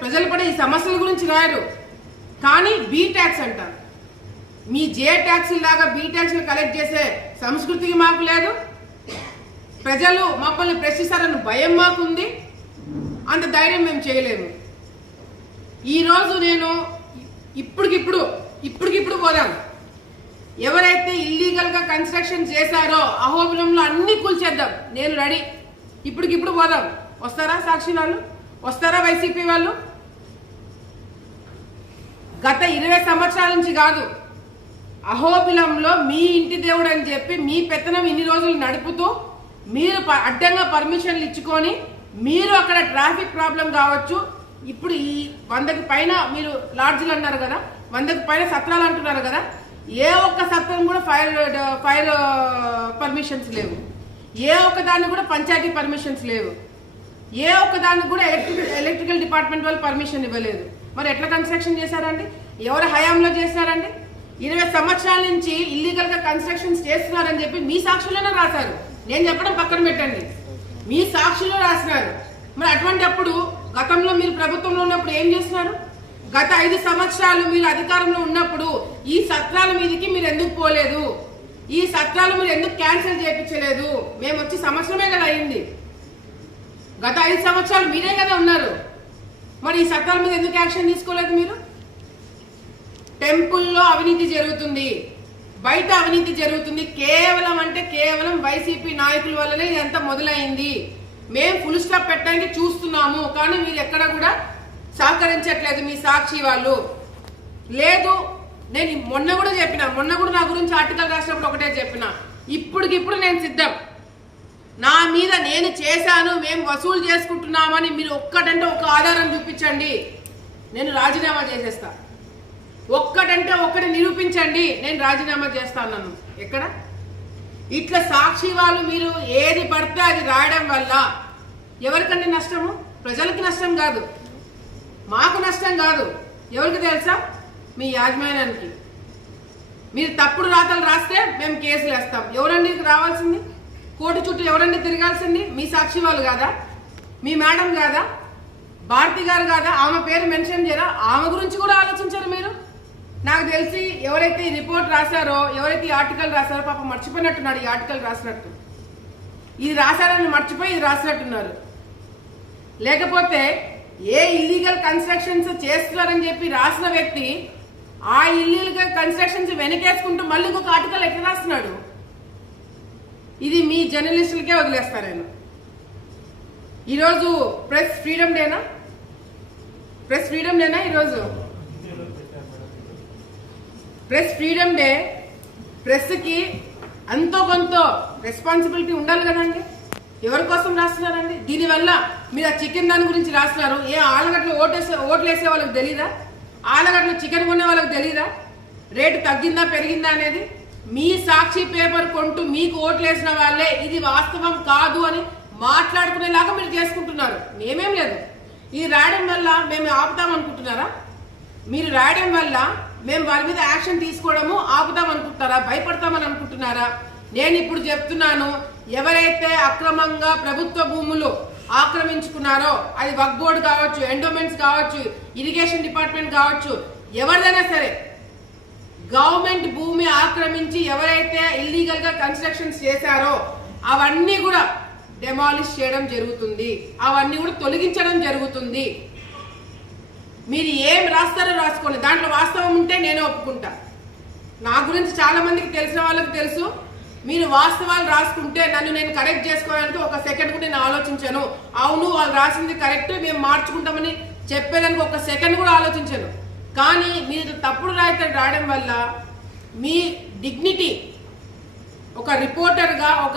ప్రజలు కూడా ఈ సమస్యల గురించి రాయరు, కానీ బీ ట్యాక్స్ అంటారు. మీ జే ట్యాక్స్ లాగా బీ ట్యాక్స్ కలెక్ట్ చేసే సంస్కృతికి మాకు లేదు. ప్రజలు మమ్మల్ని ప్రశ్నిస్తారని భయం మాకుంది. అంత ధైర్యం మేము చేయలేము. ఈరోజు నేను ఇప్పటికిప్పుడు పోదాం. ఎవరైతే ఇల్లీగల్ గా కన్స్ట్రక్షన్ చేశారో అహోబిలంలో అన్ని కూల్చేద్దాం. నేను రెడీ. ఇప్పటికిప్పుడు పోదాం. వస్తారా సాక్షి వాళ్ళు? వస్తారా వైసీపీ వాళ్ళు? గత 20 సంవత్సరాల నుంచి కాదు, అహోబిలంలో మీ ఇంటి దేవుడు అని చెప్పి మీ పెత్తనం ఇన్ని రోజులు నడుపుతూ మీరు అడ్డంగా పర్మిషన్లు ఇచ్చుకొని మీరు అక్కడ ట్రాఫిక్ ప్రాబ్లం కావచ్చు. ఇప్పుడు ఈ 100కి పైన మీరు లాడ్జ్లు అన్నారు కదా, 100కి పైన సత్రాలు అంటున్నారు కదా, ఏ ఒక్క సత్రం కూడా ఫైర్ పర్మిషన్స్ లేవు. ఏ ఒక్క దాన్ని కూడా పంచాయతీ పర్మిషన్స్ లేవు. ఏ ఒక్క దానికి కూడా ఎలక్ట్రికల్ డిపార్ట్మెంట్ వాళ్ళు పర్మిషన్ ఇవ్వలేదు. మరి ఎట్లా కన్స్ట్రక్షన్ చేశారండి? ఎవరి హయాంలో చేశారండి? 20 సంవత్సరాల నుంచి ఇల్లీగల్ గా కన్స్ట్రక్షన్స్ చేస్తున్నారని చెప్పి మీ సాక్షుల్లోనే రాశారు. నేను చెప్పడం పక్కన పెట్టండి, మీ సాక్షుల్లో రాసినారు. మరి అటువంటి అప్పుడు గతంలో మీరు ప్రభుత్వంలో ఉన్నప్పుడు ఏం చేస్తున్నారు? గత 5 సంవత్సరాలు మీరు అధికారంలో ఉన్నప్పుడు ఈ సత్రాల మీదకి మీరు ఎందుకు పోలేదు? ఈ సత్రాలు మీరు ఎందుకు క్యాన్సిల్ చేయించలేదు? మేము వచ్చి సంవత్సరమే కదా అయింది. గత 5 సంవత్సరాలు మీరే కదా ఉన్నారు. మరి ఈ సత్రాల మీద ఎందుకు యాక్షన్ తీసుకోలేదు మీరు? టెంపుల్లో అవినీతి జరుగుతుంది, బయట అవినీతి జరుగుతుంది. కేవలం వైసీపీ నాయకుల వల్లనే ఇదంతా మొదలైంది. మేము ఫుల్ స్టాప్ పెట్టడానికి చూస్తున్నాము, కానీ మీరు ఎక్కడ కూడా సహకరించట్లేదు మీ సాక్షి వాళ్ళు. లేదు, నేను మొన్న కూడా నా గురించి ఆర్టికల్ రాసినప్పుడు ఒకటే చెప్పిన, ఇప్పటికిప్పుడు నేను సిద్ధం. నా మీద నేను చేశాను, మేము వసూలు చేసుకుంటున్నామని మీరు ఒక్కటంటే ఒక ఆధారం చూపించండి, నేను రాజీనామా చేసేస్తా. ఒక్కటంటే ఒక్కటి నిరూపించండి, నేను రాజీనామా చేస్తాను. ఎక్కడ ఇట్లా సాక్షి వాళ్ళు మీరు ఏది పడితే అది రాయడం వల్ల ఎవరికంటే నష్టము? ప్రజలకి నష్టం కాదు, మాకు నష్టం కాదు. ఎవరికి తెలుసా? మీ యాజమాన్యానికి. మీరు తప్పుడు రాతలు రాస్తే మేము కేసులు వేస్తాం. ఎవరండి రావాల్సింది? కోర్టు చుట్టూ ఎవరండి తిరగాల్సింది? మీ సాక్షి వాళ్ళు కాదా? మీ మేడం కాదా? భారతి గారు కాదా? ఆమె పేరు మెన్షన్ చేయరా? ఆమె గురించి కూడా ఆలోచించారు మీరు? నాకు తెలిసి ఎవరైతే ఈ రిపోర్ట్ రాశారో, ఎవరైతే ఈ ఆర్టికల్ రాశారో పాపం మర్చిపోయినట్టున్నాడు. ఈ ఆర్టికల్ రాసినట్టు, ఇది రాశారని మర్చిపోయి ఇది రాసినట్టున్నారు. లేకపోతే ఏ ఇల్లీగల్ కన్స్ట్రక్షన్స్ చేస్తున్నారని చెప్పి రాసిన వ్యక్తి ఆ ఇల్లీగల్ కన్స్ట్రక్షన్స్ వెనకేసుకుంటూ మళ్ళీ ఇంకొక ఆర్టికల్ ఎట్లా రాస్తున్నాడు? ఇది మీ జర్నలిస్టులకే వదిలేస్తారు. నేను ఈరోజు ప్రెస్ ఫ్రీడమ్ డేనా ఈరోజు ప్రెస్ ఫ్రీడమ్ డే. ప్రెస్కి అంతో కొంత రెస్పాన్సిబిలిటీ ఉండాలి కదండి. ఎవరి కోసం రాస్తున్నారండి? దీనివల్ల మీరు ఆ చికెన్ దాని గురించి రాస్తున్నారు. ఏ ఆలగడ్డలు ఓట్లు వేసే వాళ్ళకి తెలీదా? ఆలగడ్డలు చికెన్ కొనే వాళ్ళకి తెలీదా? రేటు తగ్గిందా పెరిగిందా అనేది? మీ సాక్షి పేపర్ కొంటూ మీకు ఓట్లు వేసిన వాళ్ళే ఇది వాస్తవం కాదు అని మాట్లాడుకునేలాగా మీరు చేసుకుంటున్నారు. మేమేం లేదు. ఇది రాయడం వల్ల మేము ఆపుతాం అనుకుంటున్నారా? మీరు రాయడం వల్ల మేము వారి మీద యాక్షన్ తీసుకోవడము ఆపుతాం అనుకుంటున్నారా? భయపడతామని అనుకుంటున్నారా? నేను ఇప్పుడు చెప్తున్నాను, ఎవరైతే అక్రమంగా ప్రభుత్వ భూములు ఆక్రమించుకున్నారో, అది వక్ఫ్ బోర్డు కావచ్చు, ఎండోమెంట్స్ కావచ్చు, ఇరిగేషన్ డిపార్ట్మెంట్ కావచ్చు, ఎవరిదైనా సరే గవర్నమెంట్ భూమి ఆక్రమించి ఎవరైతే ఇల్లీగల్ గా కన్స్ట్రక్షన్స్ చేశారో అవన్నీ కూడా డెమాలిష్ చేయడం జరుగుతుంది, అవన్నీ కూడా తొలగించడం జరుగుతుంది. మీరు ఏం రాస్తారో రాసుకోండి, దాంట్లో వాస్తవం ఉంటే నేనే ఒప్పుకుంటా. నా గురించి చాలా మందికి తెలిసిన వాళ్ళకి తెలుసు. మీరు వాస్తవాలు రాసుకుంటే నన్ను నేను కరెక్ట్ చేసుకోవాలంటే ఒక సెకండ్ కూడా నేను ఆలోచించాను. అవును వాళ్ళు రాసింది కరెక్ట్, మేము మార్చుకుంటామని చెప్పేదానికి ఒక సెకండ్ కూడా ఆలోచించాను. కానీ మీరు తప్పుడు రాయడం వల్ల మీ డిగ్నిటీ, ఒక రిపోర్టర్గా, ఒక